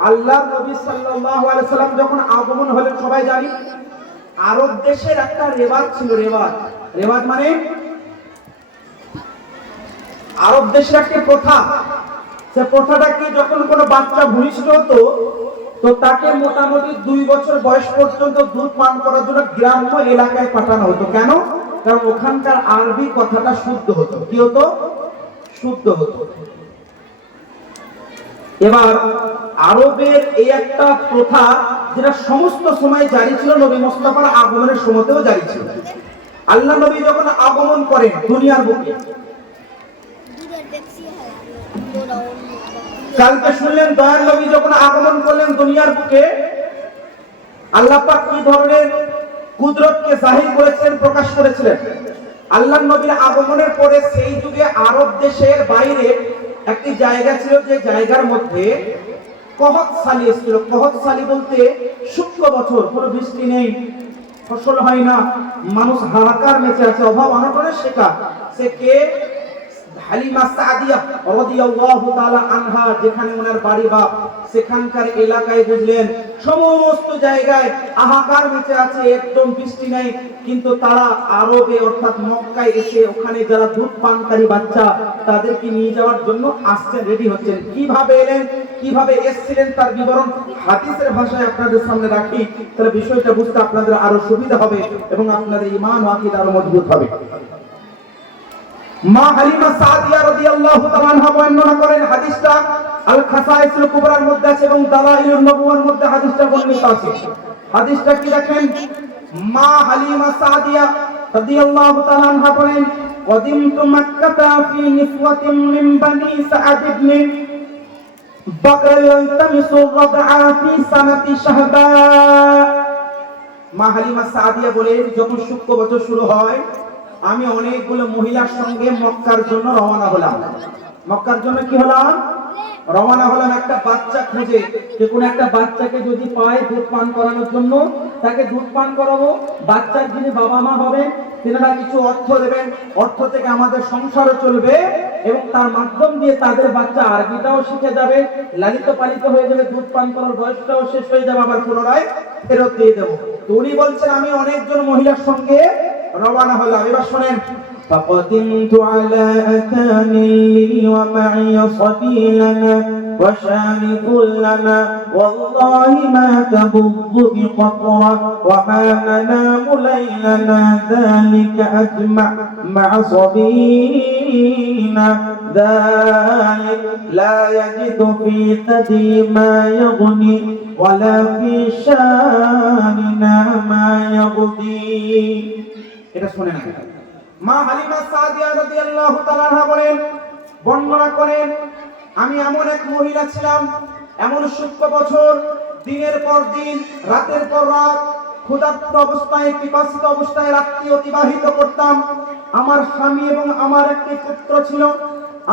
আল্লাহ নবী সাল্লাল্লাহু আলাইহি সাল্লাম যখন আগমন হলেন সবাই জানি, আরব দেশের একটা রেওয়াজ ছিল। রেওয়াজ মানে আরব দেশের একটা প্রথা। সে প্রথাটা কি, যখন কোনো বাচ্চা ভূমিষ্ঠ হতো তো তাকে মোটামুটি 2 বছর বয়স পর্যন্ত দুধ পান করার জন্য গ্রাম্য এলাকায় পাঠানো হতো। কেন? কারণ ওখানকার আরবি কথাটা শুদ্ধ হতো। কি হতো? শুদ্ধ হতো। এবার আরবের এই একটা প্রথা যেটা সমস্ত সময় জারি ছিল, নবী মুস্তাফার আগমনের সময়তেও জারি ছিল। আল্লাহ নবী যখন আগমন করেন দুনিয়ার বুকে, কালকে শুনলেন দয়ার নবী যখন আগমন করলেন দুনিয়ার বুকে, আল্লাহ পাক কি ধরনের কুদরতকে জাহির করেছিলেন, প্রকাশ করেছিলেন। আল্লাহ নবীর আগমনের পরে সেই যুগে আরব দেশের বাইরে একটি জায়গা ছিল, যে জায়গার মধ্যে কহতসালি ছিল। কহতসালি বলতে শুষ্ক বছর, কোনো বৃষ্টি নেই, ফসল হয় না, মানুষ হাহাকার মেচে আছে, অভাব অনটনের শিকার। সে কে? হালিমা সাদিয়া রাদিয়াল্লাহু তাআলা আনহা, যেখানে ওনার বাড়ি বাপ, সেখানকার এলাকায় বুঝলেন সমস্ত জায়গায় হাহাকার মেচে আছে, একদম বৃষ্টি নেই। কিন্তু তারা আরবে অর্থাৎ মক্কায় এসে ওখানে যারা দুধ পানকারী বাচ্চা তাদেরকে নিয়ে যাওয়ার জন্য আসছেন, রেডি হচ্ছেন। কিভাবে এলেন, কিভাবে এসেছিলেন তার বিবরণ হাদিসের ভাষায় আপনাদের সামনে রাখি, তাহলে বিষয়টা বুঝতে আপনাদের আরো সুবিধা হবে এবং আপনাদের ঈমান ও আকীদা আরো মজবুত হবে। মা হালিমা সাদিয়া রাদিয়াল্লাহু তাআলা আনহা বর্ণনা করেন, হাদিসটা আল খাসাইসুল কুবরার মধ্যে আছে এবং দালাইলুন নবুওয়ার মধ্যে হাদিসটা বর্ণিত আছে। হাদিসটা কি দেখেন, মা হালিমা সাদিয়া রাদিয়াল্লাহু তাআলা আনহা বলেন, قدمت مكة في نسوة من بني سعد بن بكر يلتمس الرضع في سنة شهباء। মা হালিমা সাদিয়া বলেন, যখন শুক্র বছর শুরু হয় আমি অনেকগুলো মহিলার সঙ্গে মক্কার জন্য রওনা হলাম। মক্কার জন্য কি হলাম? রওনা হলাম একটা বাচ্চা খুঁজে, যে কোনো একটা বাচ্চাকে যদি পাই দুধ পান করানোর জন্য, তাকে দুধ পান করাবো। বাচ্চার যিনি বাবা মা হবেন তিনারা কিছু অর্থ দেবেন, অর্থ থেকে আমাদের সংসারও চলবে এবং তার মাধ্যম দিয়ে তাদের বাচ্চা আরবিটাও শিখে যাবে, লালিত পালিত হয়ে যাবে, দুধ পান করার বয়সটাও শেষ হয়ে যাবে, আবার পুনরায় ফেরত দিয়ে দেবো। তো উনি বলছেন আমি অনেকজন মহিলার সঙ্গে রওনা হলাম। এবার শুনেন, فقدمت على أتان لي ومعي صبي لنا وشارف لنا والله ما تبض بقطرة وما ننام ليلنا ذلك أجمع مع صبينا ذلك لا يجد في ثدي ما يغني ولا في شاننا ما يغدي। এটা শুনে না। মা হালিমা সাদিয়া রাদিয়াল্লাহু তাআলা আনহা বলেন, বর্ণনা করেন, আমি এমন এক মহিলা ছিলাম, এমন শুক্র বছর দিনের পর দিন, রাতের পর রাত ক্ষুধার্ত অবস্থায়, পিপাসিত অবস্থায় রাত্রি অতিবাহিত করতাম। আমার স্বামী এবং আমার একটি পুত্র ছিল।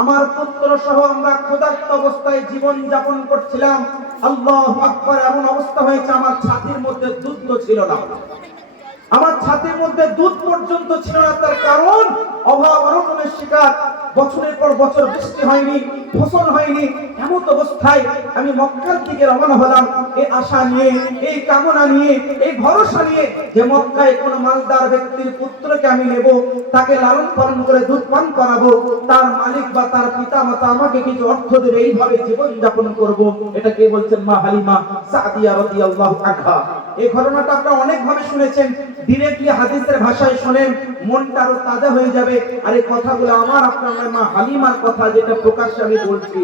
আমার পুত্র সহ আমরা ক্ষুধার্ত অবস্থায় জীবন যাপন করছিলাম। আল্লাহু আকবার, এমন অবস্থা হয়েছে আমার ছাতির মধ্যে দুধ ছিল না, আমার ছাতির মধ্যে দুধ পর্যন্ত ছিল না। তার কারণ অভাব অনটনের শিকার, বছরের পর বছর বৃষ্টি হয়নি, ফসল হয়নি। এমন অবস্থায় আমি মক্কার দিকে রওনা হলাম, এই আশা নিয়ে, এই কামনা নিয়ে, এই ভরসা নিয়ে যে মক্কায় কোন মালদার ব্যক্তির পুত্রকে আমি নেব, তাকে লালন পালন করে দুধ পান করাবো, তার মালিক বা তার পিতা মাতা আমাকে কিছু অর্থ দেবে, এইভাবে জীবন যাপন করব। এটা কে বলছেন? মা হালিমা সাদিয়া রাদিয়াল্লাহু আনহা। এই ঘটনাটা আপনারা অনেকভাবে শুনেছেন, ডিরেক্টলি হাদিসের ভাষায় শুনেন, মনটা আরো তাজা হয়ে যাবে। আর এই কথাগুলো আমার আপনার মা হালিমার কথা, যেটা প্রকাশ্যে আমি বলছি।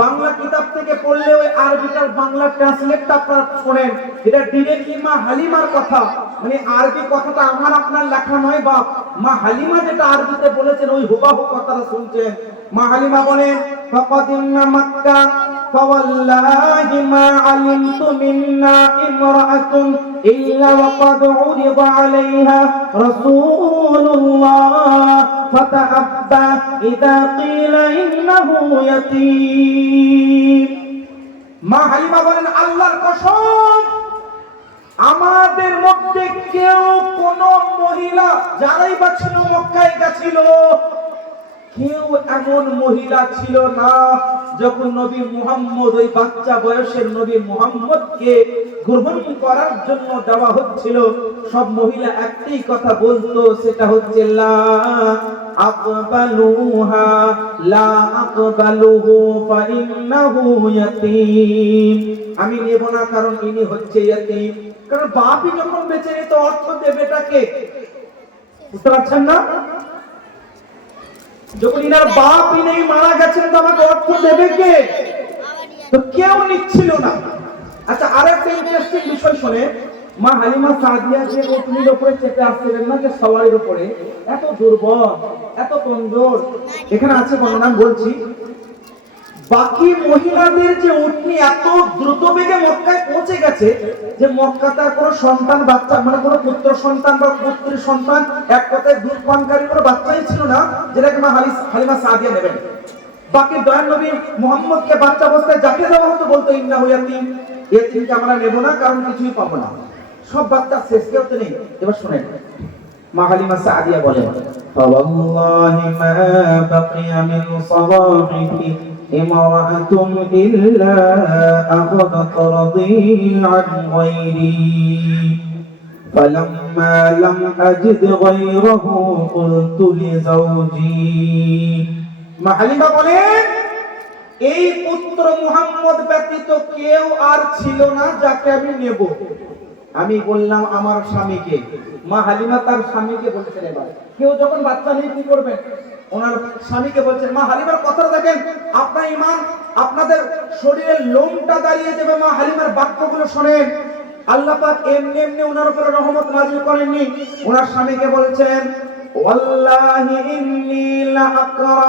বাংলা কিতাব থেকে পড়লে ওই আরবিটার বাংলা ট্রান্সলেটটা আপনারা শুনেন, এটা ডিরেক্টলি মা হালিমার কথা, মানে আরবি কথাটা আমার আপনার লেখা নয়, বা মা হালিমা যেটা আরবিতে বলেছেন ওই হুবাহু কথাটা শুনছেন। মা হালিমা বলেন, ফাকাদিমনা মক্কা ফাওয়াল্লাহি মা আলিমতু মিন্না ইমরাআতুন ইল্লা ওয়াকাদ উরিদা আলাইহা রাসূলুল্লাহ ফাতাআব্বা ইযা কিলা ইন্নাহু ইয়াতীম। মা হালিমা বলেন, আল্লাহর কসম, আমাদের মধ্যে কেউ কোন মহিলা যারাই বা ছিল মক্কায় গেছিল, কেউ এমন মহিলা ছিল না যখন নবী মুহাম্মদ ওই বাচ্চা বয়সের নবী মুহাম্মদকে গ্রহণ করার জন্য দেওয়া হচ্ছিল, সব মহিলা একটাই কথা বলতো, সেটা হচ্ছে লা আকবালুহা লা আকবালুহু ফাইন্নাহু ইয়াতীম। আমি নেব না, কারণ ইনি হচ্ছে ইয়াতীম। কারণ বাপই যখন বেঁচে নেই তো অর্থ দেবেটাকে, বুঝতে পারছেন না? যখন ইনার বাপই নেই, মারা গেছেন, তো আমাকে অর্থ দেবে কে? তো কেউ নিচ্ছিল না। আচ্ছা, আরেকটা ইন্টারেস্টিং বিষয় শুনে, মা হালিমা সাদিয়া যে উটনির উপরে চেপে আসছিলেন না, যে সওয়ারির উপরে, এত দুর্বল, এত কমজোর, এখানে আছে বর্ণনা বলছি। বাকি মহিলাদের যে উটনি এত দ্রুত বেগে মক্কায় পৌঁছে গেছে যে মক্কাতে কোনো সন্তান বাচ্চা, মানে কোনো পুত্র সন্তান বা পুত্রীর সন্তান, এক কথায় দুধ পানকারী কোনো বাচ্চাই ছিল না যেটাকে মা হালিমা সাদিয়া নেবেন। বাকি দয়াল নবী মুহাম্মদকে বাচ্চা অবস্থায় যাকে দেওয়া হতো বলতো ইন্নাহু ইয়াতীম, ইয়াতীমকে আমরা নেব না, কারণ কিছুই পাবো না। সব বাচ্চা শেষ, কেউ তো নেই। এবার শুনেন, মা হালিমা সাদিয়া বলেন, ফাওয়াল্লাহি মা বাকিয়া মিন সাওয়াহিহি ইমরাআতুন ইল্লা আখাযাত রাদি'আন গায়রি ফালাম্মা লাম আজিদ গায়রাহু কুলতু লিজাওজি। মা হালিমা বলেন, এই পুত্র মুহাম্মদ ব্যতীত কেউ আর ছিল না যাকে আমি নেব। আমি বললাম আমার স্বামীকে। মা হালিমা তার স্বামীকে বলছেন। এবার কেউ যখন বাচ্চা নিয়ে কি করবেন, ওনার স্বামীকে বলছেন। মা হালিমার কথা দেখেন, আপনার ঈমান, আপনাদের শরীরের লোমটা দাঁড়িয়ে যাবে। মা হালিমার বাক্যগুলো শুনেন, আল্লাহ পাক এমনি এমনি ওনার উপরে রহমত নাযিল করেননি। ওনার স্বামীকে বলছেন, ওয়াল্লাহি ইন্নী লাআকরা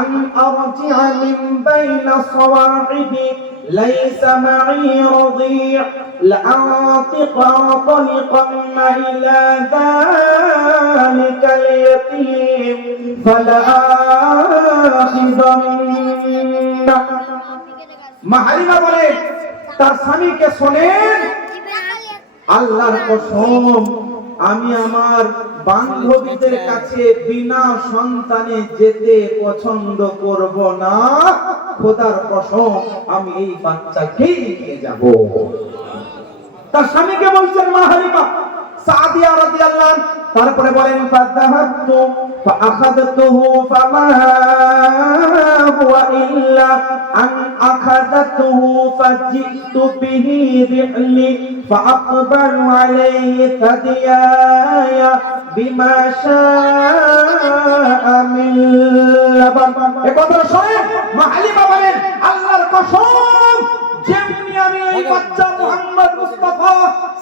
আন আরজি'a মিন বাইনা সাওয়াহিবি লাইসা মা'i রাদি' লাআতিqa তালিকান ইলা যালিকাল ইয়াতীম ফালা আখিযান্না। মা হালিমা বলে তার স্বামীকে, শোনেন, আল্লাহর কসম, আমি আমার বান্ধবীদের কাছে বিনা সন্তানে যেতে পছন্দ করব না। খোদার কসম, আমি এই বাচ্চাকেই নিয়ে যাব। তার স্বামীকে বলছেন মা হালিমা সাদিয়া রাদিয়াল্লাহু আনহা। তারপরে বলেন, ফাযাহাবতু ফাআখাযতুহু ফামা হুয়া ইল্লা আন আখাযাতুহু ফাজি'তু বিহি রিহলি ফাআকবালু আলাইহি ফাদিয়ায়া বিমা শাআ মিন লাবান। এই কথাটা শুনেন, মা হালিমা বলেন, আল্লাহর কসম, যেমনি আমি এই বাচ্চা মুহাম্মদ মুস্তাফা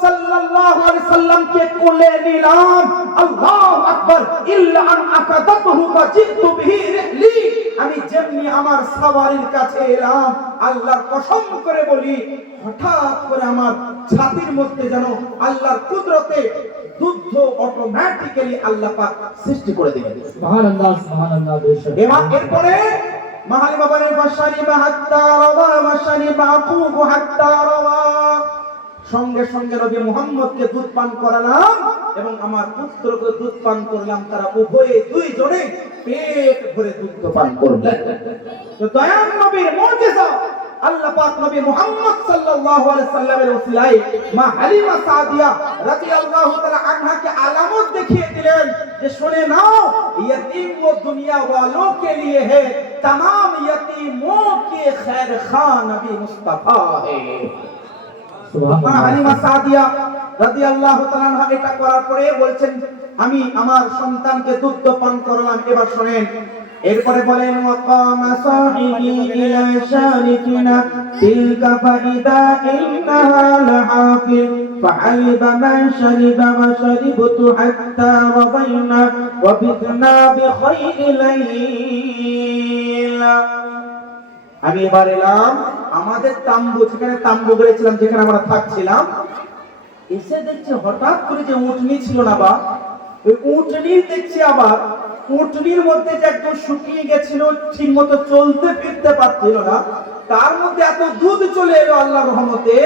সাল্লাল্লাহু আলাইহি সাল্লামকে কোলে নিলাম, আল্লাহু আকবার, ইল্লা আন আকাদাতুহু ফাজিতু বিহি রিহলি, আমি যেমনি আমার সাওয়ারির কাছে এলাম, আল্লাহর কসম করে বলি, হঠাৎ করে আমার ছাতির মধ্যে যেন আল্লাহর কুদরতে দুধ অটোমেটিক্যালি আল্লাহ পাক সৃষ্টি করে দিলেন। সুবহানাল্লাহ, সুবহানাল্লাহ। এরপরে মা হালিমা বলেন, ওয়াশারিবা হাত্তা রাওয়া ওয়াশারিবা আকুহু হাত্তা রাওয়া, সঙ্গে সঙ্গে নবী মুহাম্মদকে দুধ পান করালাম এবং আমার পুত্রকে দুধ পান করলাম। তারা উভয়ে দুইজনে পেট ভরে দুধ পান করলেন। তো দয়াল নবীর মুজিজা আল্লাহ পাক নবী মুহাম্মদ সাল্লাল্লাহু আলাইহি সাল্লামের ওসিলায় মা হালিমা সাদিয়া রাদিয়াল্লাহু তাআলা আনহাকে আলামত দেখিয়ে দিলেন যে শুনে নাও, यतीम वो दुनिया वालों के लिए है, तमाम यतीमों के खैर खां नबी मुस्तफा है। মা হালিমা সাদিয়া রাদিয়াল্লাহু তাআলা আনহা এটা করার পরে বলছেন, আমি আমার সন্তানকে দুধ পান করালাম। এবার শুনেন, এরপরে বলেন, ওয়াকামা সাহিবি ইলা শারিকিনা তিলকা ফাইদা ইন্নাহা লাহাফিল ফাআলিবা মান শারিবা ওয়া শারিবতু হাত্তা রাবাইনা ওয়া বিদনা বিখাইলাইলা। আমি এবার এলাম আমাদের তাম্বু, যেখানে তাম্বু গড়েছিলাম, যেখানে আমরা থাকছিলাম, এসে দেখছি হঠাৎ করে যে উটনি ছিল না, বা ওই উটনি দেখছি আবার উটনির মধ্যে যে একদম শুকিয়ে গেছিল, ঠিক মতো চলতে ফিরতে পারছিল না, তার মধ্যে এত দুধ চলে এলো আল্লাহর রহমতে।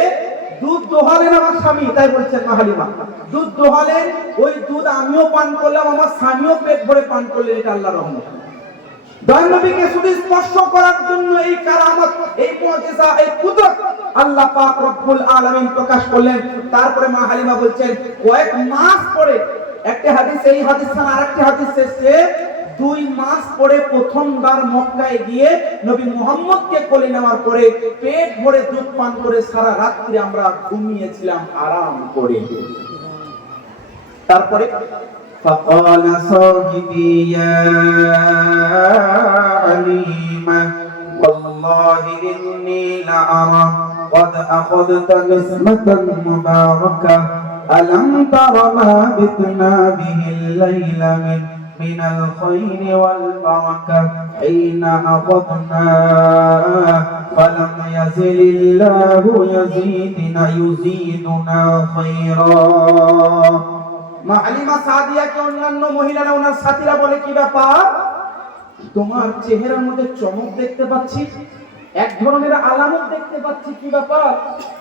দুধ দোহালেন আমার স্বামী, তাই বলছেন মা হালিমা, দুধ দোহালেন, ওই দুধ আমিও পান করলাম, আমার স্বামীও পেট ভরে পান করলেন। এটা আল্লাহর রহমত। দয়াল নবীকে শুধু স্পর্শ করার জন্য এই কারামত, এই মুজিজা, এই কুদরত আল্লাহ পাক রব্বুল আলামিন প্রকাশ করলেন। তারপরে মা হালিমা বলছেন কয়েক মাস পরে, একটা হাদিস এই হাদিস ছাড়া আরেকটি হাদিস এসেছে 2 মাস পরে প্রথমবার মক্কায় গিয়ে নবী মুহাম্মদকে কোলে নেওয়ার পরে পেট ভরে দুধ পান করে সারা রাত্রি আমরা ঘুমিয়েছিলাম আরাম করে। তারপরে فقال صاحبي يا عليمة والله إني لأرى قد أخذت نسمة مباركة ألم تر ما بتنا به الليل من الخير والبركة حين أخذنا فلم يزل الله يزيدنا خيرا। মা হালিমা সাদিয়াকে অন্যান্য মহিলারা ওনার সাথীরা বলে কি ব্যাপার, তোমার চেহারার মধ্যে চমক দেখতে পাচ্ছি, এক ধরনের আলামত দেখতে পাচ্ছি, কি ব্যাপার,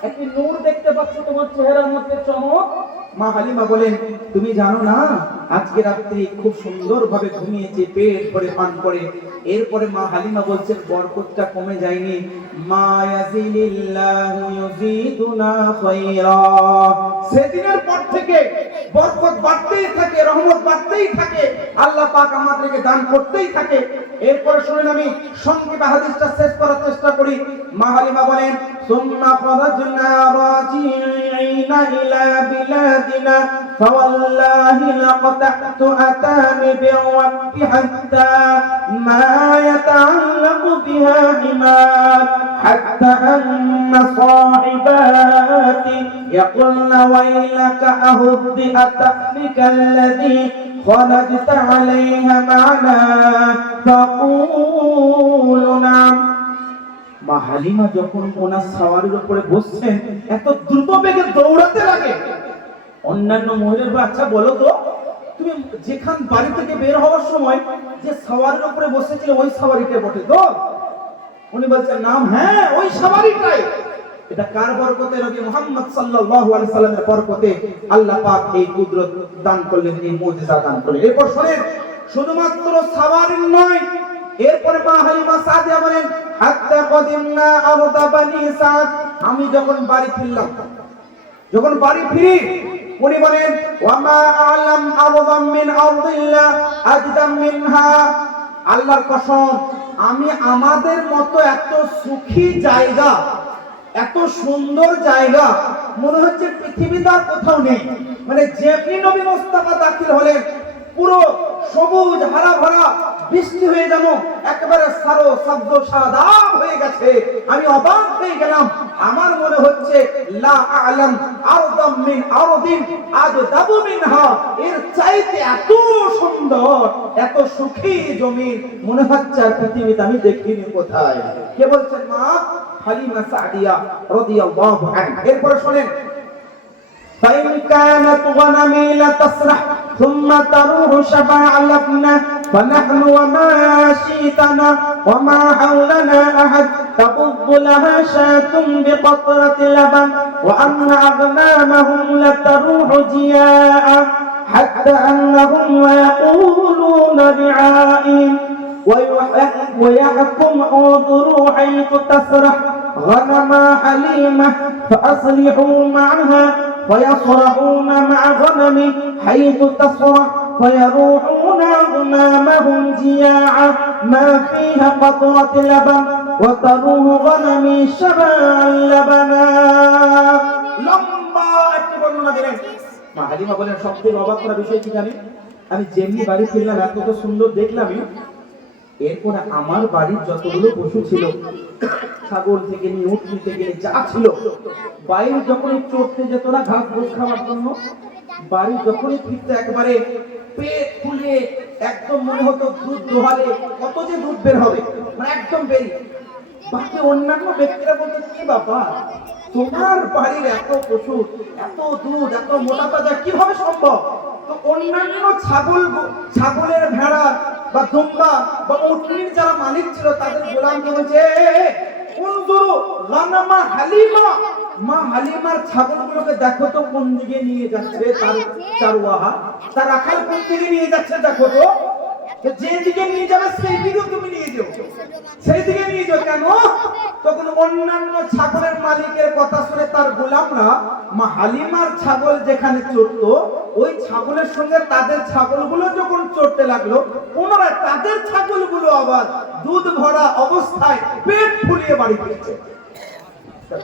একটি নূর দেখতে পাচ্ছি তোমার চেহারার মধ্যে চমক। মা হালিমা বলেন তুমি জানো না আজকে রাত্রি খুব সুন্দরভাবে ঘুমিয়েছি পেট ভরে পান করে। এরপরে মা হালিমা বলছেন বরকতটা কমে যায়নি, মা ইয়াজিলিল্লাহু ইউজিদুনা খায়রা। সেদিনের পর থেকে বরকত বাড়তেই থাকে, রহমত বাড়তেই থাকে, আল্লাহ পাক আমাদেরকে দান করতেই থাকে। এরপরে শুনেন আমি সংক্ষেপে হাদিসটা শেষ করার চেষ্টা করি। মা হালিমা বলেন সুম্মা খরাজনা রাজিইনা ইলা বিলাদিনা ফাওয়াল্লাহি লাকাতাতু আতানি বিওয়াক্তি হাত্তা মা ইয়াতাআল্লাকু বিহা হিমার হাত্তা আন্না সাহিবাতি ইয়াকুলনা ওয়াইলাকা আহুদ্দি আতাবিকাল্লাযী خرجت عليها معنا فقول نعم। মা হালিমা যখন ওনার সাওয়ারির উপরে বসছেন এত দ্রুত বেগে দৌড়াতে লাগে। অন্যান্য মহিলারা আচ্ছা বলো তো তুমি যেখান বাড়ি থেকে বের হওয়ার সময় যে সাওয়ারির উপরে বসেছিলে ওই সাওয়ারিটা বটে তো? উনি বলছেন নাম, হ্যাঁ ওই সাওয়ারিটাই। এটা কার বরকতে? নবী মুহাম্মদ সাল্লাল্লাহু আলাইহি সাল্লামের বরকতে আল্লাহ পাক এই কুদরত দান করলেন, এই মুজিজা দান করলেন। এরপর শুনেন শুধুমাত্র সাওয়ারির নয়, এরপরে মা হালিমা সাদিয়া বলেন হাত্তা কদিমনা আরদা বানি সাদ, আমি যখন বাড়ি ফিরলাম, যখন বাড়ি ফিরি উনি বলেন ওয়া মা আ'লাম আরদাম মিন আরদিল্লাহ আজদাম মিনহা, আল্লাহর কসম আমি আমাদের মতো এত সুখী জায়গা, এত সুন্দর জায়গা মনে হচ্ছে পৃথিবীতে আর কোথাও নেই। মানে যেমনি নবী মুস্তাফা দাখিল হলেন পুরো সবুজ হারা ভরা বৃষ্টি হয়ে যেন একেবারে সারো শব্দ সাদাব হয়ে গেছে। আমি অবাক হয়ে গেলাম, আমার মনে হচ্ছে লা আ'লাম আরদাম মিন আরদিন আজদাবু মিনহা, এর চাইতে এত সুন্দর এত সুখী জমি মনে হচ্ছে আর পৃথিবীতে আমি দেখিনি কোথায়। কে বলছেন? মা হালিমা সাদিয়া রাদিয়াল্লাহু আনহা। এরপর শুনেন فإن كانت غنمي لتسرح ثم تروح شبع لبنا فنحن وماشيتنا وما حولنا أحد تبض لها شاة بقطرة لبن وأن أغنامهم لتروح جياء حتى أنهم ويقولون بعائم ويحكم انظروا حيث تسرح غنم حليمة فأصلحوا معها ويصرعون مع غنم حيث تسرح فيروحون أغنامهم جياعا ما فيها قطرة لبن وتروه غنمي شبعا لبنا। লম্বা একটা বর্ণনা দিলেন। মা হালিমা বলেন সবথেকে অবাক করা বিষয় কি জানেন, আমি যেমনি বাড়ি ফিরলাম এত তো সুন্দর দেখলামই, এরপরে আমার বাড়ির যতগুলো পশু ছিল ছাগল থেকে নিয়ে উটনি থেকে যা ছিল বাইরে যখনই চড়তে যেত না ঘাস ঘুষ খাওয়ার জন্য, বাড়ি যখনই ফিরতে একবারে পেট ফুলে একদম মনে হতো দুধ দোহালে কত যে দুধ বের হবে, মানে একদম বেরিয়ে। বাকি অন্যান্য ব্যক্তিরা বলতো কি ব্যাপার তোমার বাড়ির এত পশু এত দুধ এত মোটা তাজা কিভাবে সম্ভব? তো অন্যান্য ছাগলের ভেড়া বা দুম্বা বা উটনির যারা মালিক ছিল তাদের গোলামকে বলছে উনজুরু গানামা হালিমা, মা হালিমার ছাগলগুলোকে দেখো তো কোন দিকে নিয়ে যাচ্ছে, তার চারওয়াহা তার রাখাল কোন দিকে নিয়ে যাচ্ছে দেখো তো। যেদিকে নিয়ে যাবে সেই দিকে তুমি নিয়ে যাও, সেই দিকে নিয়ে যাও। কেন? তখন অন্যান্য ছাগলের মালিকের কথা শুনে তার গোলামরা মা হালিমার ছাগল যেখানে চড়তো, ওই ছাগলের সঙ্গে তাদের ছাগলগুলো যখন চড়তে লাগলো, পুনরায় তাদের ছাগলগুলো আবার দুধ ভরা অবস্থায় পেট ফুলিয়ে বাড়ি ফিরছে।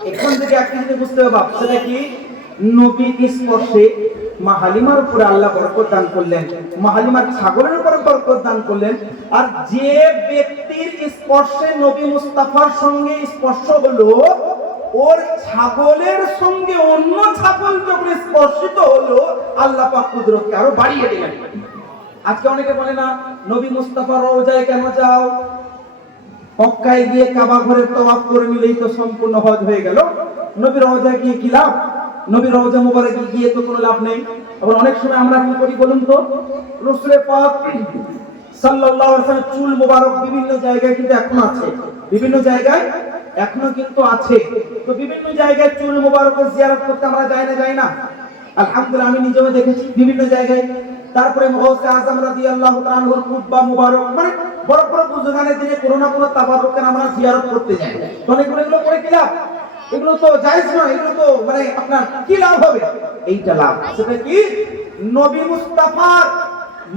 এখান থেকে একটা জিনিস বুঝতে হবে, সেটা কি? নবীর স্পর্শে মা হালিমার উপরে আল্লাহ বরকত দান করলেন, মা হালিমার ছাগলের উপরে বরকত দান করলেন। আর যে ব্যক্তির স্পর্শে নবী মুস্তাফার সঙ্গে স্পর্শ হলো, ওর ছাগলের সঙ্গে অন্য ছাগল যখন স্পর্শিত হলো, আল্লাহ পাক কুদরতকে আরো বাড়িয়ে দিলেন। আজকে অনেকে বলে না, নবী মুস্তাফার রওজায় কেন যাও? মক্কায় গিয়ে কাবা ঘরে তওয়াফ করে নিলেই তো সম্পূর্ণ হজ হয়ে গেল। নবীর রওজায় গিয়ে কি লাভ? নবীর রওজা মুবারকে গিয়ে তো কোনো লাভ নেই। আবার অনেক সময় আমরা কি করি বলুন তো, রাসূল পাক সাল্লাল্লাহু আলাইহি ওয়াসাল্লাম চুল মুবারক বিভিন্ন জায়গায় কিন্তু এখনো আছে, বিভিন্ন জায়গায় এখনো কিন্তু আছে। তো বিভিন্ন জায়গায় চুল মুবারকের জিয়ারত করতে আমরা যাই না? আলহামদুলিল্লাহ, আমি নিজেও দেখেছি বিভিন্ন জায়গায়। তারপরে গাউসে আযম রাদিয়াল্লাহু তাআলা আনহুর কুতবা মুবারক, মানে বড় বড় বুজুর্গানের দিনে কোনো না কোনো তাবাররুকে আমরা জিয়ারত করতে যাই। তো অনেকগুলো করে কি লাভ? এগুলো তো জায়েজ নয়, এগুলো তো মানে আপনার কি লাভ হবে? এইটা লাভ, সেটা কি? নবী মুস্তাফার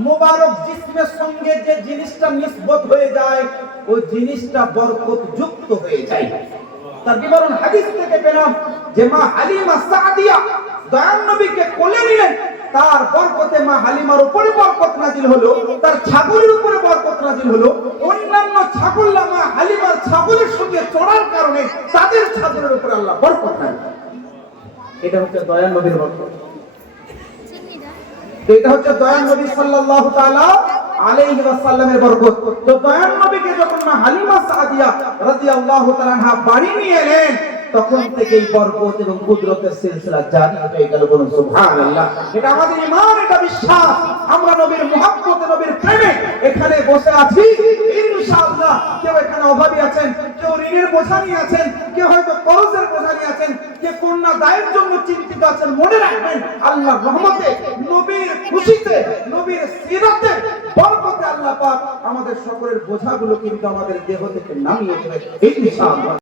মুবারক জিসমের সঙ্গে যে জিনিসটা নিসবত হয়ে যায়, ওই জিনিসটা বরকত যুক্ত হয়ে যায়। তার বিবরণ হাদিস থেকে পেলাম যে মা হালিমা সাদিয়া দয়াল নবীকে কোলে নিলেন, তার বরকতে মা হালিমার উপরে বরকত নাজিল হলো, তার ছাগলের উপরে বরকত নাজিল হলো। অন্যান্য ছাগলরা মা হালিমার ছাগলের সঙ্গে চড়ার কারণে তাদের ছাগলের উপরে আল্লাহ বরকত নাজিল। এটা হচ্ছে দয়াল নবীর বরকত। এটা হচ্ছে দয়াল নবী সাল্লাল্লাহু তাআলা আলাইহি ওয়াসাল্লামের বরকত। তো দয়াল নবীকে যখন মা হালিমা সাদিয়া রাদিয়াল্লাহু তাআলা আনহা বাড়ি নিয়ে এলেন, তখন থেকেই বরকত এবং কুদরতের সিলসিলা জারি হয়ে গেল। বলুন সুবহানাল্লাহ। এটা আমাদের ঈমান, এটা বিশ্বাস। আমরা নবীর মুহাব্বতে, নবীর প্রেমে এখানে বসে আছি ইনশাআল্লাহ। কেউ এখানে অভাবী আছেন, কেউ ঋণের বোঝা নিয়ে আছেন, কেউ হয়তো কর্জের বোঝা নিয়ে আছেন, কেউ কন্যা দায়ের জন্য চিন্তিত আছেন। মনে রাখবেন, আল্লাহর রহমতে, নবীর খুশিতে, নবীর সিরাতে, বরকতে আল্লাহ পাক আমাদের সকলের বোঝাগুলো কিন্তু আমাদের দেহ থেকে নামিয়ে দেবেন ইনশাআল্লাহ।